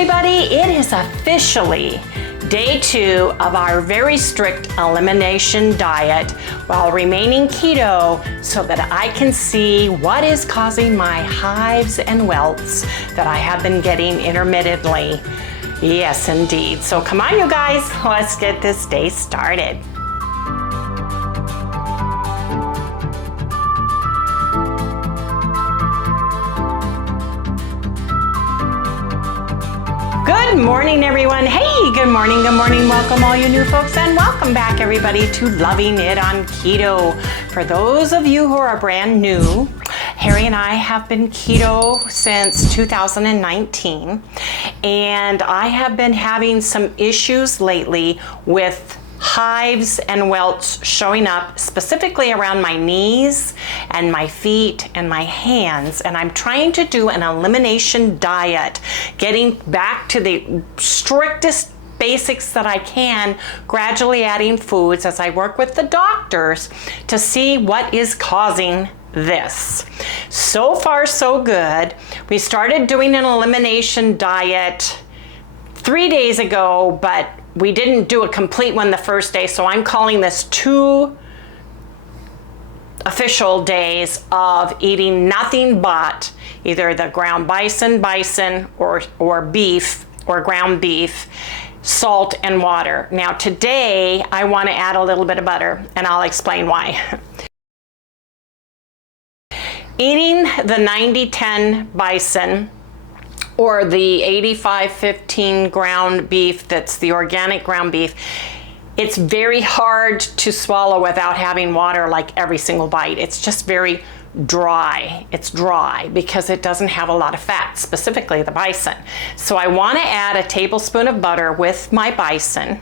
everybody, it is officially day 2 of our very strict elimination diet while remaining keto so that I can see what is causing my hives and welts that I have been getting intermittently. Yes, indeed. So come on, you guys, let's get this day started. Good morning, everyone. Hey, good morning, welcome all you new folks, and welcome back everybody to Loving It on Keto. For those of you who are brand new, Harry and I have been keto since 2019, and I have been having some issues lately with hives and welts showing up specifically around my knees and my feet and my hands, and I'm trying to do an elimination diet, getting back to the strictest basics that I can, gradually adding foods as I work with the doctors to see what is causing this. So far so good. We started doing an elimination diet 3 days ago, but we didn't do a complete one the first day, so I'm calling this 2 official days of eating nothing but either the ground bison or beef or ground beef, salt and water. Now today I want to add a little bit of butter, and I'll explain why. Eating the 90-10 bison or the 85-15 ground beef, that's the organic ground beef, it's very hard to swallow without having water like every single bite. It's just very dry. It's dry because it doesn't have a lot of fat, specifically the bison. So I want to add a tablespoon of butter with my bison.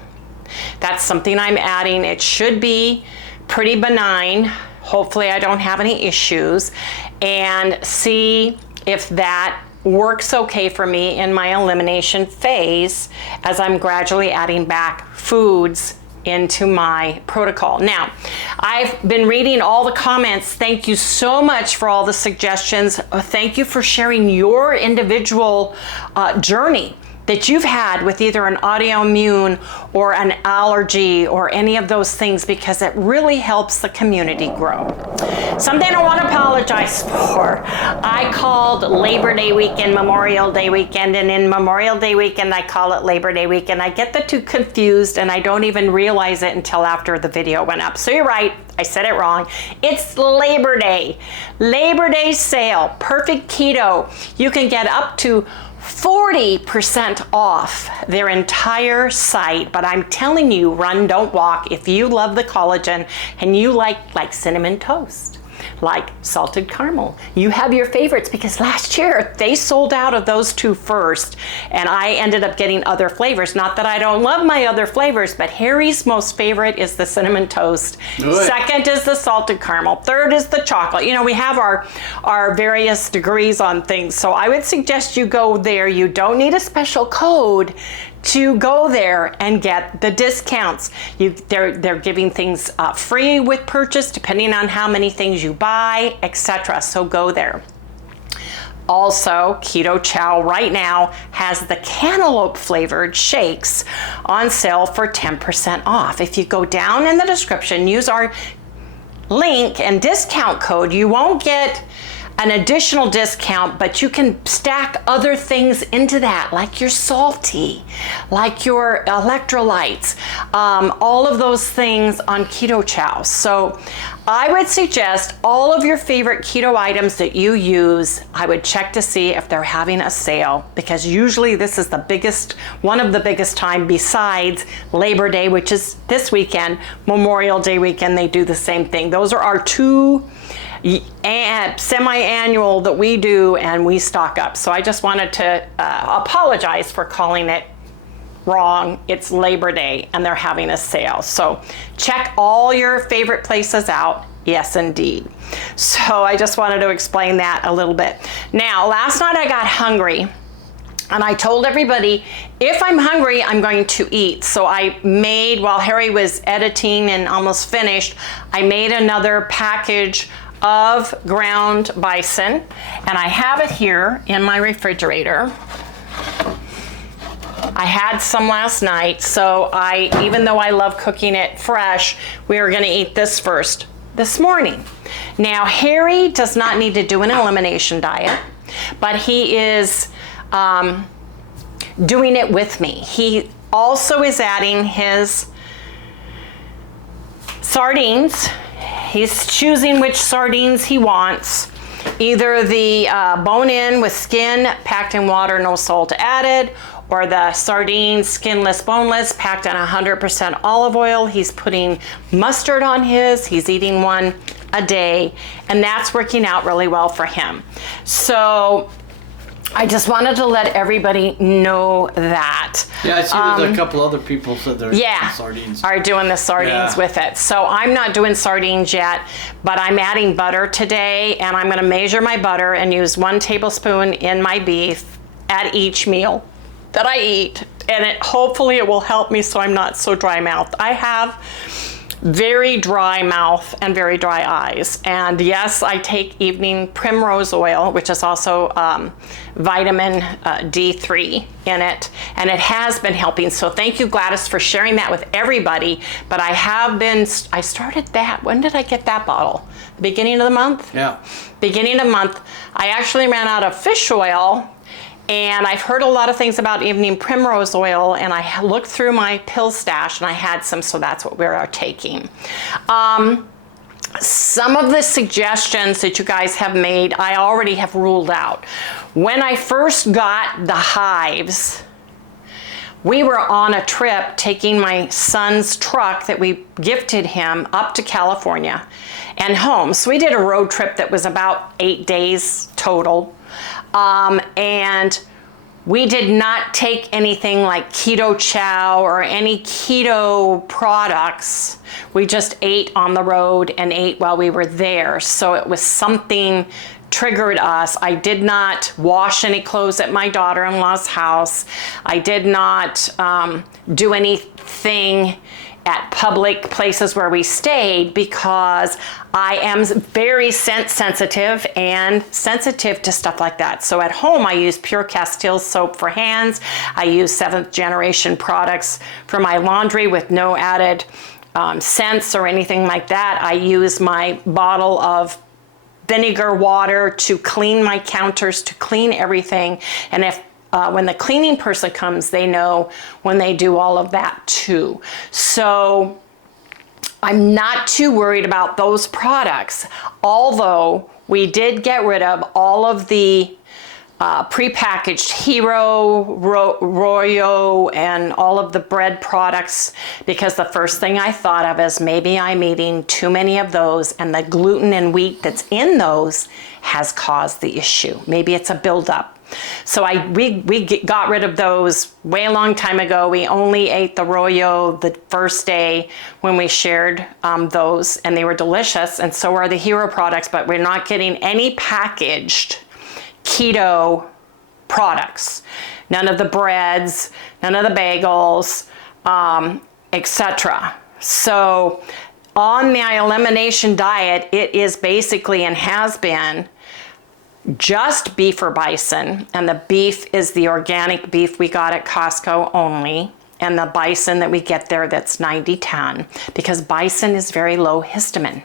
That's something I'm adding. It should be pretty benign. Hopefully I don't have any issues, and see if that works okay for me in my elimination phase as I'm gradually adding back foods into my protocol. Now, I've been reading all the comments. Thank you so much for all the suggestions. Thank you for sharing your individual journey that you've had with either an autoimmune or an allergy or any of those things, because it really helps the community grow. Something I want to apologize for. I called Labor Day weekend Memorial Day weekend, and in Memorial Day weekend I call it Labor Day weekend. I get the two confused and I don't even realize it until after the video went up. So you're right, I said it wrong. It's Labor Day. Labor Day sale, perfect keto. You can get up to 40% off their entire site, but I'm telling you, run, don't walk. If you love the collagen and you like cinnamon toast, like salted caramel, you have your favorites, because last year they sold out of those 2 first, and I ended up getting other flavors. Not that I don't love my other flavors, but Harry's most favorite is the cinnamon toast. Good. Second is the salted caramel. Third is the chocolate. You know, we have our various degrees on things, so I would suggest you go there. You don't need a special code to go there and get the discounts. They're giving things free with purchase depending on how many things you buy, etc. So go there. Also, Keto Chow right now has the cantaloupe flavored shakes on sale for 10% off. If you go down in the description, use our link and discount code, you won't get an additional discount, but you can stack other things into that, like your salty, like your electrolytes, all of those things on Keto Chow. So I would suggest all of your favorite keto items that you use, I would check to see if they're having a sale, because usually this is the biggest, one of the biggest time besides Labor Day, which is this weekend, Memorial Day weekend, they do the same thing. Those are our 2 semi-annual that we do, and we stock up. So I just wanted to apologize for calling it wrong. It's Labor Day and they're having a sale. So check all your favorite places out. Yes, indeed. So I just wanted to explain that a little bit. Now, last night I got hungry, and I told everybody, if I'm hungry, I'm going to eat. So I made, while Harry was editing and almost finished, I made another package of ground bison, and I have it here in my refrigerator. I had some last night, so even though I love cooking it fresh, we are gonna eat this first this morning. Now, Harry does not need to do an elimination diet, but he is doing it with me. He also is adding his sardines. He's choosing which sardines he wants. Either the bone-in with skin, packed in water, no salt added, or the sardines, skinless, boneless, packed in 100% olive oil. He's putting mustard on his. He's eating one a day, and that's working out really well for him. So I just wanted to let everybody know that. Yeah, I see there's a couple other people said they're sardines. Are doing the sardines with it. So I'm not doing sardines yet, but I'm adding butter today, and I'm gonna measure my butter and use 1 tablespoon in my beef at each meal that I eat, and hopefully it will help me so I'm not so dry mouthed. I have very dry mouth and very dry eyes, and yes, I take evening primrose oil, which is also vitamin D3 in it, and it has been helping. So thank you, Gladys, for sharing that with everybody. But I started that, when did I get that bottle? The beginning of the month? Yeah. Beginning of the month. I actually ran out of fish oil, and I've heard a lot of things about evening primrose oil, and I looked through my pill stash and I had some, so that's what we are taking. Some of the suggestions that you guys have made, I already have ruled out. When I first got the hives, we were on a trip taking my son's truck that we gifted him up to California and home. So we did a road trip that was about 8 days total. And we did not take anything like ketochow or any keto products. We just ate on the road and ate while we were there. So it was something triggered us. I did not wash any clothes at my daughter-in-law's house. I did not do anything at public places where we stayed, because I am very sensitive to stuff like that. So at home, I use pure Castile soap for hands. I use 7th generation products for my laundry with no added scents or anything like that. I use my bottle of vinegar water to clean my counters, to clean everything. And if when the cleaning person comes, they know when they do all of that too. So I'm not too worried about those products, although we did get rid of all of the prepackaged Hero, Royo, and all of the bread products, because the first thing I thought of is maybe I'm eating too many of those, and the gluten and wheat that's in those has caused the issue. Maybe it's a buildup. So we got rid of those way a long time ago. We only ate the Royo the first day when we shared those, and they were delicious, and so are the Hero products, but we're not getting any packaged keto products. None of the breads, none of the bagels, etc. So on my elimination diet, it is basically, and has been, just beef or bison, and the beef is the organic beef we got at Costco only, and the bison that we get there that's 90-10, because bison is very low histamine.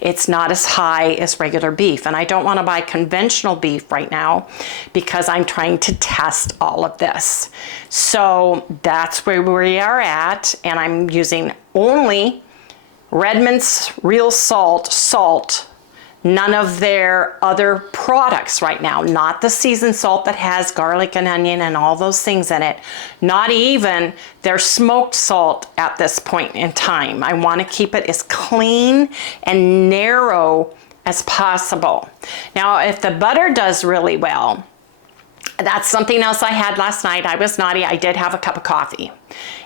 It's not as high as regular beef, and I don't want to buy conventional beef right now because I'm trying to test all of this. So that's where we are at, and I'm using only Redmond's real salt, none of their other products right now, not the seasoned salt that has garlic and onion and all those things in it, not even their smoked salt at this point in time. I want to keep it as clean and narrow as possible. Now, if the butter does really well, that's something else I had last night. I was naughty. I did have a cup of coffee,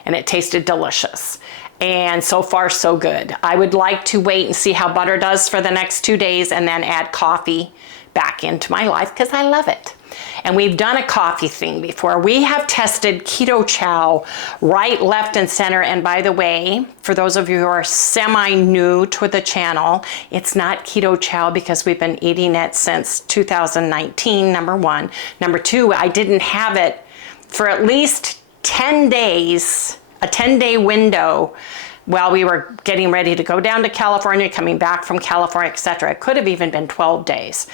and it tasted delicious. And so far, so good. I would like to wait and see how butter does for the next 2 days, and then add coffee back into my life, because I love it. And we've done a coffee thing before. We have tested ketochow right, left, and center. And by the way, for those of you who are semi-new to the channel, it's not ketochow because we've been eating it since 2019, number one. Number two, I didn't have it for at least 10 days, a 10-day window while we were getting ready to go down to California, coming back from California, etc. It could have even been 12 days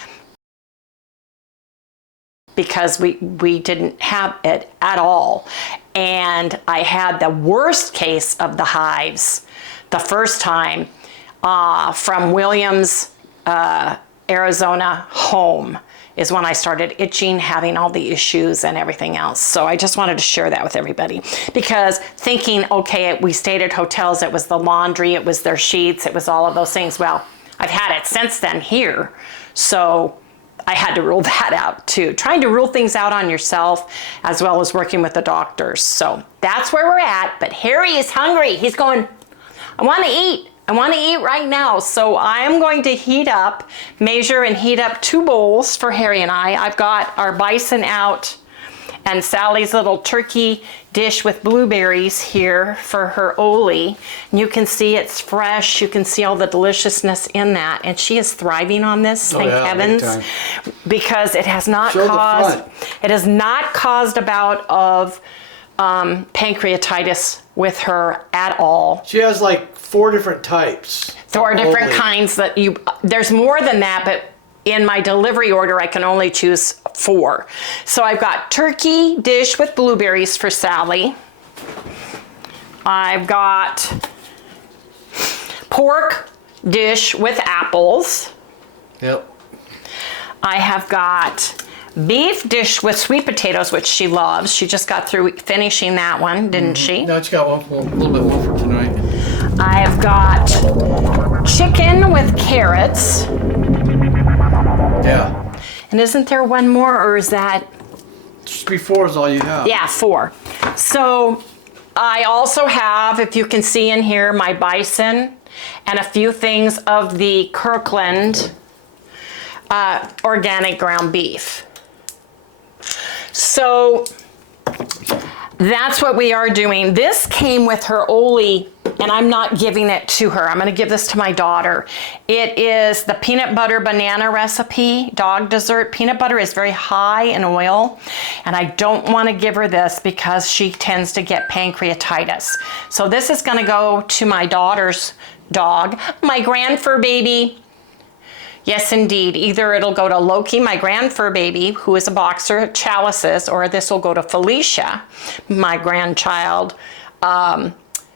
because we didn't have it at all. And I had the worst case of the hives the first time from Williams, Arizona home is when I started itching, having all the issues and everything else. So I just wanted to share that with everybody because thinking, okay, we stayed at hotels, it was the laundry, it was their sheets, it was all of those things. Well, I've had it since then here. So I had to rule that out too. Trying to rule things out on yourself as well as working with the doctors. So that's where we're at. But Harry is hungry. He's going, I want to eat. I want to eat right now. So I am going to measure and heat up 2 bowls for Harry and I. I've got our bison out and Sally's little turkey dish with blueberries here for her Oli. And you can see it's fresh. You can see all the deliciousness in that. And she is thriving on this, thank heavens, because it has not caused a bout of pancreatitis with her at all. She has like 4 different types. 4 different kinds that there's more than that, but in my delivery order, I can only choose 4. So I've got turkey dish with blueberries for Sally. I've got pork dish with apples. Yep. I have got beef dish with sweet potatoes, which she loves. She just got through finishing that one, didn't she? No, she got a little bit more for tonight. I've got chicken with carrots. Yeah. And isn't there one more, or is that? Just 4 is all you have. Yeah, 4. So I also have, if you can see in here, my bison and a few things of the Kirkland organic ground beef. So that's what we are doing. This came with her Oli, and I'm not giving it to her. I'm going to give this to my daughter. It is the peanut butter banana recipe, dog dessert. Peanut butter is very high in oil, and I don't want to give her this because she tends to get pancreatitis. So this is going to go to my daughter's dog, my grand fur baby. Yes, indeed. Either it'll go to Loki, my grand fur baby, who is a boxer, Chalices, or this will go to Felicia, my grandchild,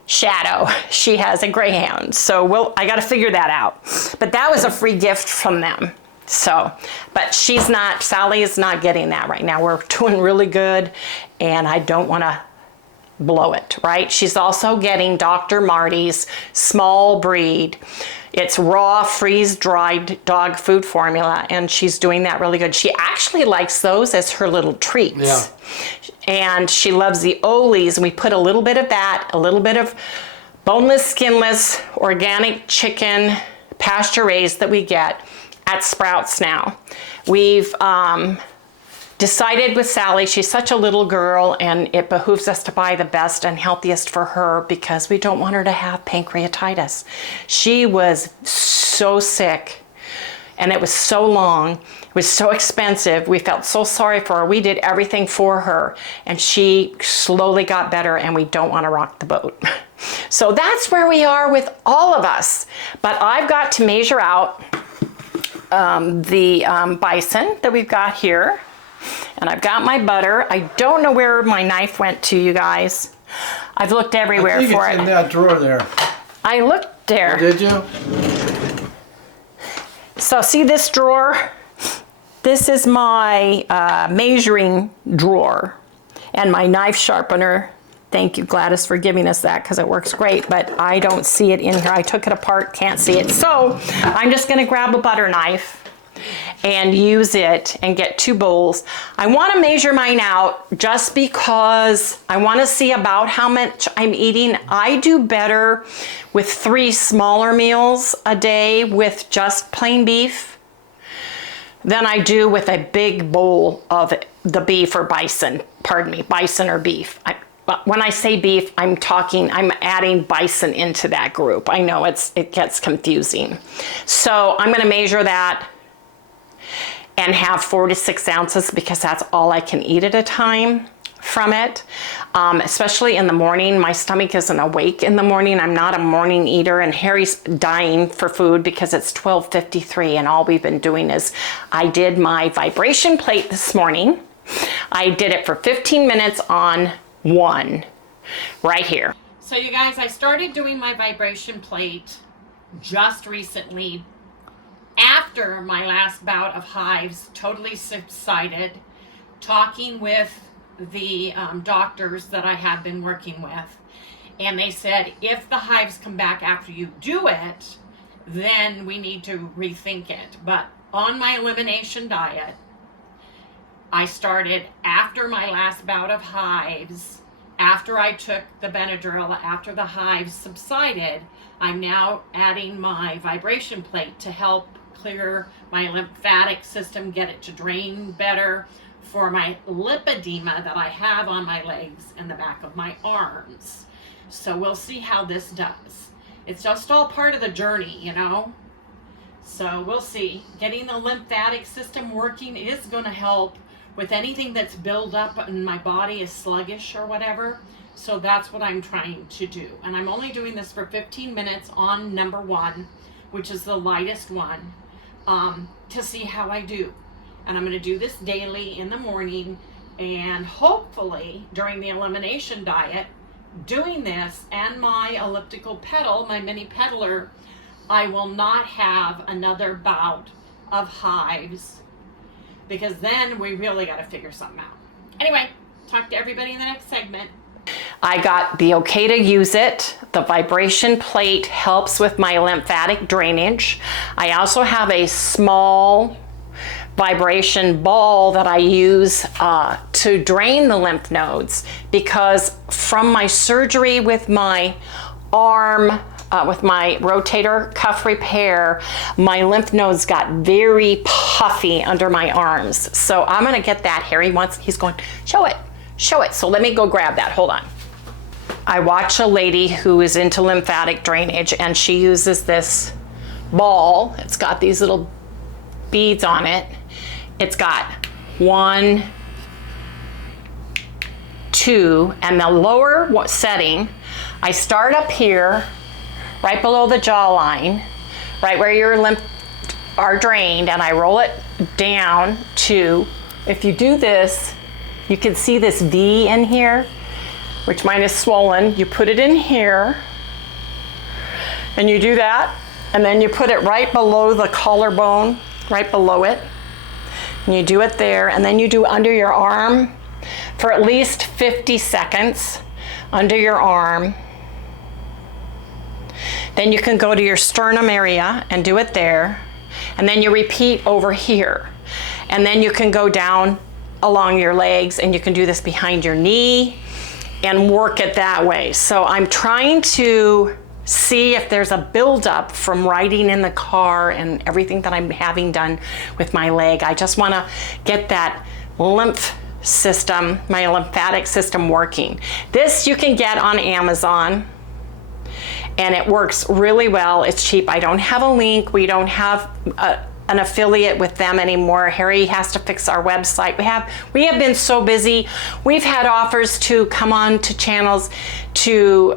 Shadow. She has a greyhound. So I got to figure that out. But that was a free gift from them. So, but Sally is not getting that right now. We're doing really good, and I don't want to blow it, right? She's also getting Dr. Marty's small breed. It's raw, freeze-dried dog food formula, and she's doing that really good. She actually likes those as her little treats. Yeah. And she loves the Olis, and we put a little bit of that, a little bit of boneless, skinless, organic chicken, pasture-raised that we get at Sprouts now. We've decided with Sally, she's such a little girl, and it behooves us to buy the best and healthiest for her because we don't want her to have pancreatitis. She was so sick, and it was so long. It was so expensive. We felt so sorry for her. We did everything for her, and she slowly got better, and we don't want to rock the boat. So that's where we are with all of us. But I've got to measure out the bison that we've got here. And I've got my butter. I don't know where my knife went to, you guys. I've looked everywhere for it. It's in that drawer there. I looked there. Oh, did you? So see this drawer? This is my measuring drawer and my knife sharpener. Thank you, Gladys, for giving us that because it works great, but I don't see it in here. I took it apart, can't see it. So I'm just gonna grab a butter knife and use it and get 2 bowls. I want to measure mine out just because I want to see about how much I'm eating. I do better with 3 smaller meals a day with just plain beef than I do with a big bowl of the beef or bison. Pardon me, bison or beef. When I say beef, I'm adding bison into that group. I know it gets confusing. So I'm going to measure that and have 4 to 6 ounces because that's all I can eat at a time from it, especially in the morning. My stomach isn't awake in the morning. I'm not a morning eater, and Harry's dying for food because it's 12:53, and all we've been doing is, I did my vibration plate this morning. I did it for 15 minutes on one right here. So you guys, I started doing my vibration plate just recently after my last bout of hives totally subsided, talking with the doctors that I have been working with, and they said if the hives come back after you do it, then we need to rethink it. But on my elimination diet, I started after my last bout of hives, after I took the Benadryl, after the hives subsided. I'm now adding my vibration plate to help clear my lymphatic system, get it to drain better for my lipedema that I have on my legs and the back of my arms. So we'll see how this does. It's just all part of the journey, you know? So we'll see. Getting the lymphatic system working is going to help with anything that's built up and my body is sluggish or whatever. So that's what I'm trying to do. And I'm only doing this for 15 minutes on number 1, which is the lightest one, to see how I do. And I'm going to do this daily in the morning, and hopefully during the elimination diet, doing this and my elliptical pedal, my mini pedaler, I will not have another bout of hives, because then we really got to figure something out. Anyway, talk to everybody in the next segment. I got the okay to use it. The vibration plate helps with my lymphatic drainage. I also have a small vibration ball that I use to drain the lymph nodes, because from my surgery with my arm, with my rotator cuff repair, my lymph nodes got very puffy under my arms. So I'm gonna get that. Harry wants, he's going, show it. So let me go grab that, hold on. I watch a lady who is into lymphatic drainage, and she uses this ball. It's got these little beads on it. It's got 1, 2, and the lower setting, I start up here, right below the jawline, right where your lymph are drained, and I roll it down to, if you do this, you can see this V in here, which mine is swollen. You put it in here, and you do that, and then you put it right below the collarbone, right below it, and you do it there, and then you do under your arm for at least 50 seconds, under your arm. Then you can go to your sternum area and do it there, and then you repeat over here, and then you can go down along your legs, and you can do this behind your knee and work it that way. So I'm trying to see if there's a buildup from riding in the car and everything that I'm having done with my leg. I just want to get that lymph system, my lymphatic system working. This you can get on Amazon, and it works really well. It's cheap. I don't have a link. We don't have an affiliate with them anymore. Harry has to fix our website. We have been so busy. We've had offers to come on to channels to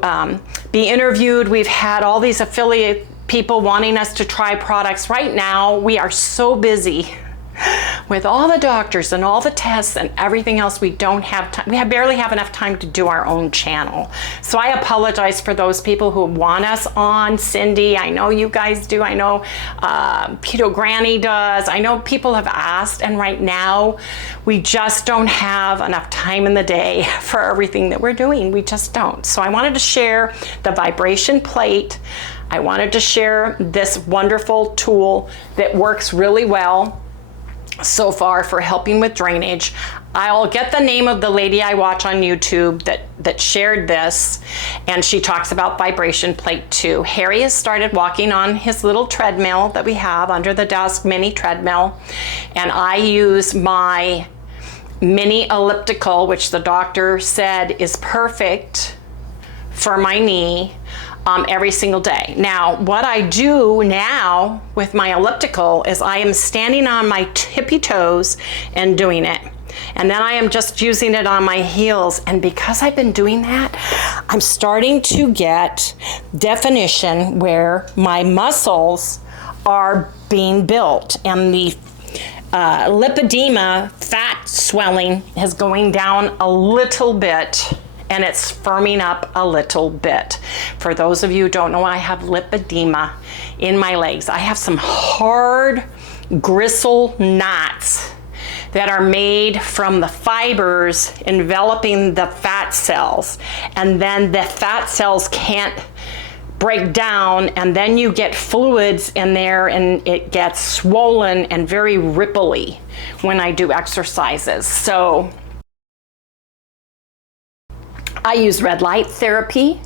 be interviewed. We've had all these affiliate people wanting us to try products. Right now, we are so busy with all the doctors and all the tests and everything else. We don't have time. We barely have enough time to do our own channel. So I apologize for those people who want us on. Cindy, I know you guys do. I know Keto Granny does. I know people have asked, and right now we just don't have enough time in the day for everything that we're doing. We just don't. So I wanted to share the vibration plate. I wanted to share this wonderful tool that works really well so far for helping with drainage. I'll get the name of the lady I watch on YouTube that shared this, and she talks about vibration plate too. Harry has started walking on his little treadmill that we have under the desk, mini treadmill, and I use my mini elliptical, which the doctor said is perfect for my knee, every single day. Now, what I do now with my elliptical is I am standing on my tippy toes and doing it. And then I am just using it on my heels. And because I've been doing that, I'm starting to get definition where my muscles are being built, and the lipedema, fat swelling, is going down a little bit, and it's firming up a little bit. For those of you who don't know, I have lipedema in my legs. I have some hard gristle knots that are made from the fibers enveloping the fat cells, and then the fat cells can't break down, and then you get fluids in there, and it gets swollen and very ripply when I do exercises. So I use red light therapy,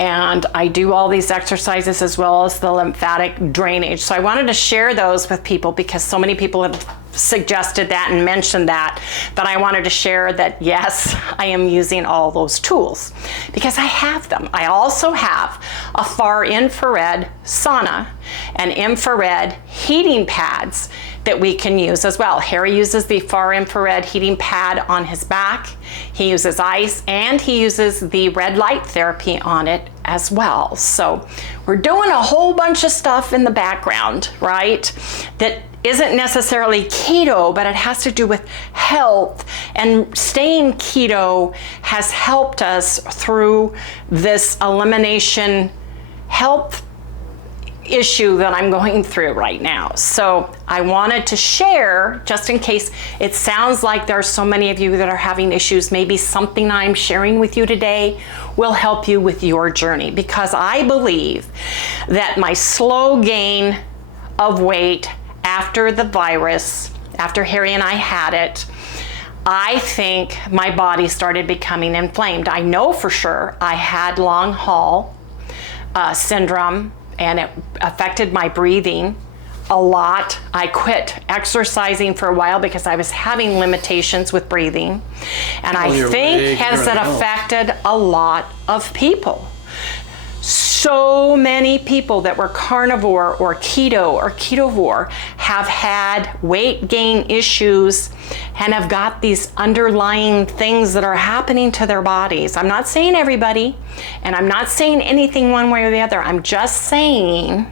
and I do all these exercises as well as the lymphatic drainage. So I wanted to share those with people because so many people have suggested that and mentioned that I wanted to share that, yes, I am using all those tools because I have them. I also have a far infrared sauna and infrared heating pads that we can use as well. Harry uses the far infrared heating pad on his back. He uses ice, and he uses the red light therapy on it as well. So we're doing a whole bunch of stuff in the background, right? That isn't necessarily keto, but it has to do with health, and staying keto has helped us through this elimination health issue that I'm going through right now. So I wanted to share, just in case it sounds like there are so many of you that are having issues, maybe something I'm sharing with you today will help you with your journey, because I believe that my slow gain of weight after the virus, after Harry and I had it, I think my body started becoming inflamed. I know for sure I had long haul syndrome, and it affected my breathing a lot. I quit exercising for a while because I was having limitations with breathing, and I think has it affected a lot of people. So many people that were carnivore or keto or ketovore have had weight gain issues and have got these underlying things that are happening to their bodies. I'm not saying everybody, and I'm not saying anything one way or the other. I'm just saying,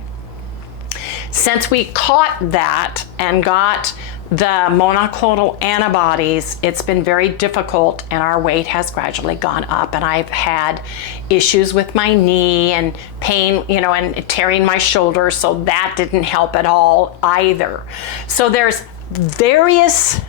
since we caught that and got the monoclonal antibodies, it's been very difficult, and our weight has gradually gone up, and I've had issues with my knee and pain, you know, and tearing my shoulder, so that didn't help at all either. So there's various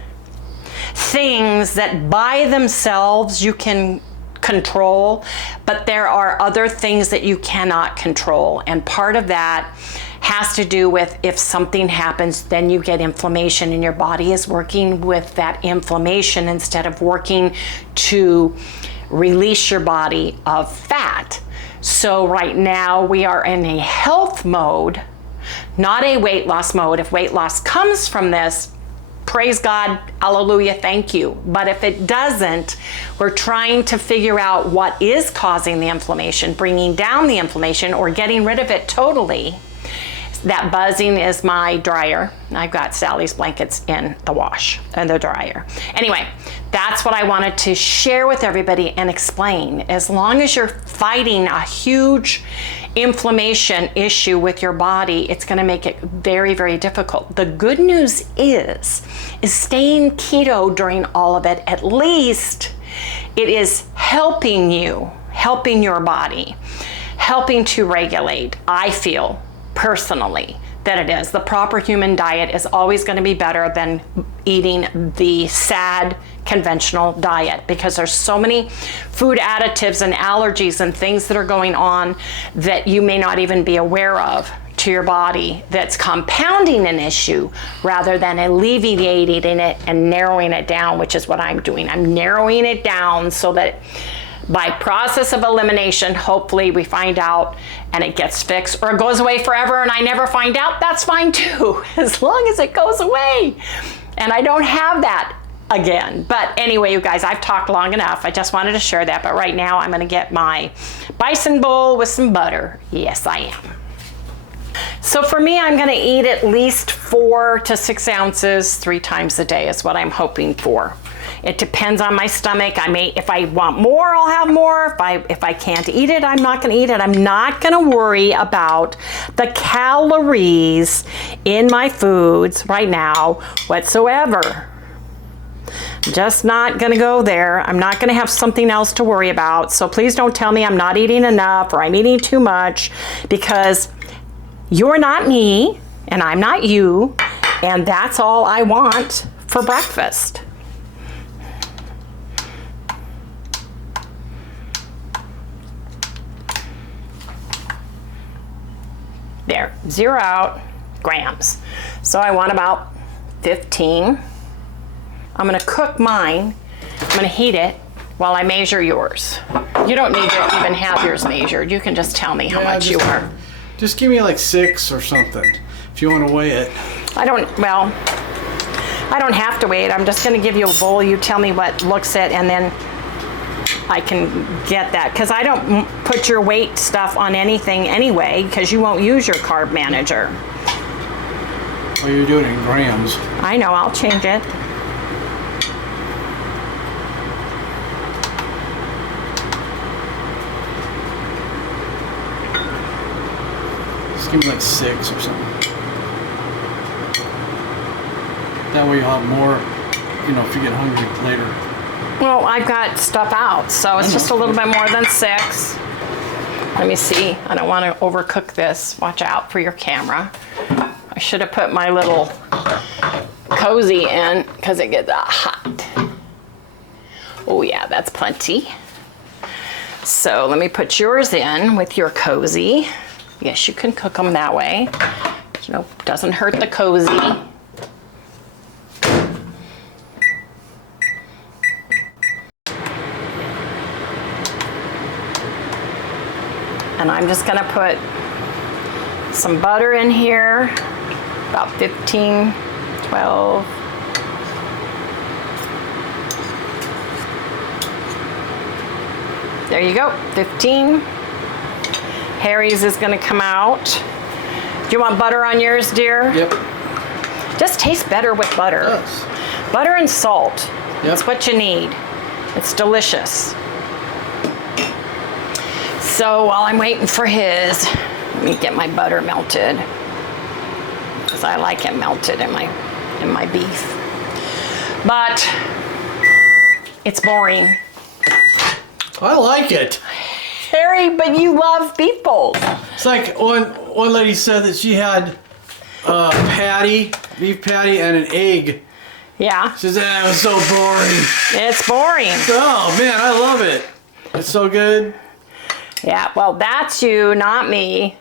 things that by themselves you can control, but there are other things that you cannot control, and part of that has to do with, if something happens, then you get inflammation, and your body is working with that inflammation instead of working to release your body of fat. So right now we are in a health mode, not a weight loss mode. If weight loss comes from this, praise God, hallelujah, thank you. But if it doesn't, we're trying to figure out what is causing the inflammation, bringing down the inflammation, or getting rid of it totally. That buzzing is my dryer. I've got Sally's blankets in the wash and the dryer. Anyway, that's what I wanted to share with everybody and explain. As long as you're fighting a huge inflammation issue with your body, it's going to make it very, very difficult. The good news is staying keto during all of it, at least it is helping you, helping your body, helping to regulate. I feel personally that it is. The proper human diet is always going to be better than eating the sad conventional diet, because there's so many food additives and allergies and things that are going on that you may not even be aware of to your body, that's compounding an issue rather than alleviating it and narrowing it down, which is what I'm doing. I'm narrowing it down so that by process of elimination, hopefully we find out and it gets fixed, or it goes away forever and I never find out. That's fine too, as long as it goes away and I don't have that again. But anyway, you guys, I've talked long enough. I just wanted to share that. But right now I'm going to get my bison bowl with some butter. Yes, I am. So for me, I'm gonna eat at least 4 to 6 ounces 3 times a day is what I'm hoping for. It depends on my stomach. I may, if I want more, I'll have more. If I can't eat it, I'm not gonna eat it. I'm not gonna worry about the calories in my foods right now whatsoever. I'm just not gonna go there. I'm not gonna have something else to worry about. So please don't tell me I'm not eating enough or I'm eating too much, because you're not me and I'm not you, and that's all I want for breakfast. There, 0 out grams. So I want about 15. I'm gonna cook mine. I'm gonna heat it while I measure yours. You don't need to even have yours measured. You can just tell me how much you are. Just give me like 6 or something, if you want to weigh it. I don't have to weigh it. I'm just gonna give you a bowl. You tell me what looks it, and then I can get that. Because I don't put your weight stuff on anything anyway, because you won't use your carb manager. Well, you're doing it in grams. I know, I'll change it. Just give me like 6 or something. That way you'll have more, you know, if you get hungry later. Well, I've got stuff out, so it's just a little bit more than 6. Let me see. I don't want to overcook this. Watch out for your camera. I should have put my little cozy in because it gets hot. Oh yeah, that's plenty. So let me put yours in with your cozy. Yes, you can cook them that way. You know, doesn't hurt the cozy. And I'm just gonna put some butter in here, about 15, 12. There you go, 15. Harry's is gonna come out. Do you want butter on yours, dear? Yep. Just tastes better with butter. Yes. Butter and salt. Yep. That's what you need. It's delicious. So while I'm waiting for his, let me get my butter melted, because I like it melted in my beef. But it's boring. I like it. Harry, but you love beef bowls. It's like one lady said that she had beef patty and an egg. Yeah. She said that was so boring. It's boring. Oh man, I love it. It's so good. Yeah, well, that's you, not me.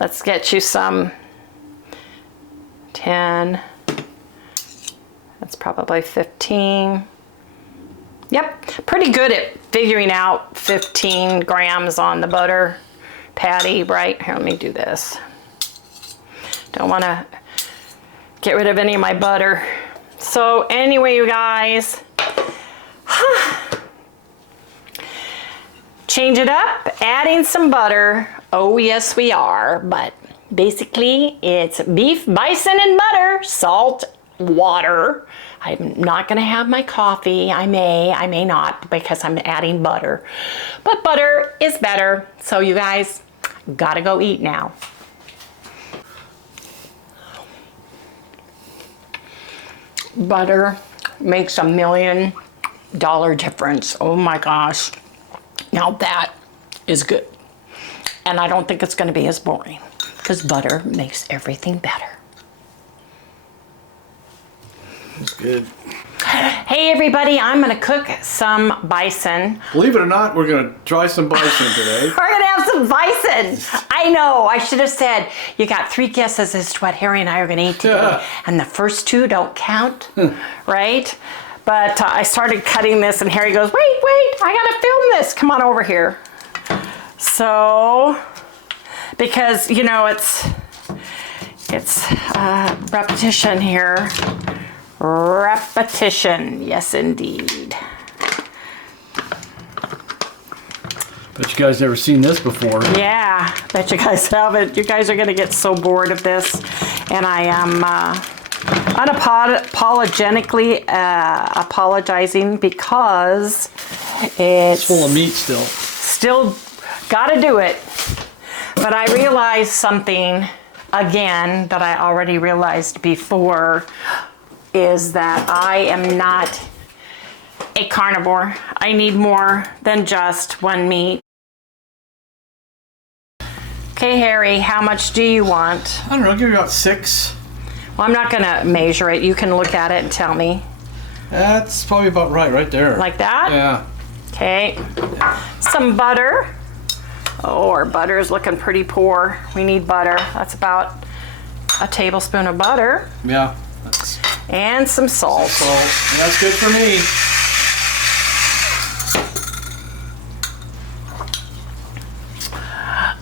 Let's get you some 10. That's probably 15. Yep, pretty good at figuring out 15 grams on the butter patty, right? Here, let me do this. Don't want to get rid of any of my butter. So anyway, you guys, change it up, adding some butter. Oh yes, we are, but basically it's beef, bison, and butter, salt, water. I'm not gonna have my coffee. I may not, because I'm adding butter. But butter is better. So you guys gotta go eat now. Butter makes $1 million difference. Oh my gosh. Now that is good. And I don't think it's gonna be as boring, because butter makes everything better. It's good. Hey everybody, I'm gonna cook some bison. Believe it or not, we're gonna try some bison today. We're gonna have some bison. I know, I should have said, you got 3 guesses as to what Harry and I are gonna eat today. Yeah. And the first 2 don't count, right? But I started cutting this and Harry goes, wait, I gotta film this. Come on over here. So, because you know, it's repetition here. Repetition, yes indeed. But Bet you guys never seen this before. Yeah, bet you guys haven't. You guys are gonna get so bored of this. And I am unapologetically apologizing because it's Full of meat still. Still gotta do it. But I realized something again that I already realized before, is that I am not a carnivore. I need more than just one meat. Okay, Harry, how much do you want? I don't know, give me about 6. Well, I'm not gonna measure it. You can look at it and tell me. That's probably about right there. Like that? Yeah. Okay. Some butter. Oh, our butter is looking pretty poor. We need butter. That's about a tablespoon of butter. Yeah. And some salt. Salt. That's good for me.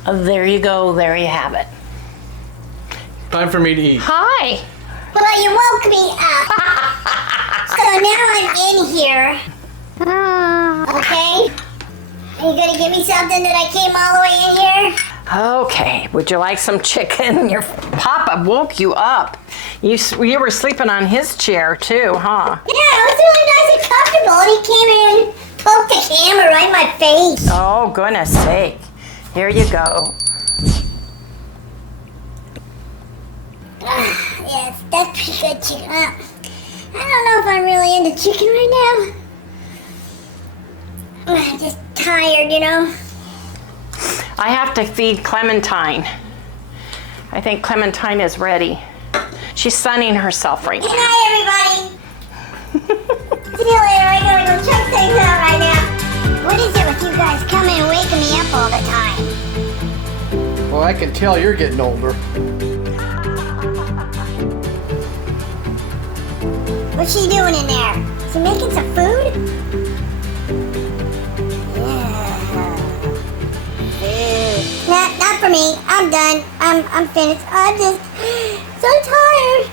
There you go. There you have it. Time for me to eat. Hi. Well, you woke me up. So now I'm in here. Okay? Are you gonna give me something that I came all the way in here? Okay. Would you like some chicken? Your papa woke you up. You were sleeping on his chair too, huh? Yeah, it was really nice and comfortable. And he came in and poked the camera right in my face. Oh, goodness sake. Here you go. Yes, that's pretty good chicken. I don't know if I'm really into chicken right now. I'm just tired, you know. I have to feed Clementine. I think Clementine is ready. She's sunning herself right Good now. night, everybody. See you later. I gotta go check things out right now. What is it with you guys coming and waking me up all the time? Well, I can tell you're getting older. What's she doing in there? Is she making some food? Yeah. Food. Not for me. I'm done. I'm finished. I'm just so tired.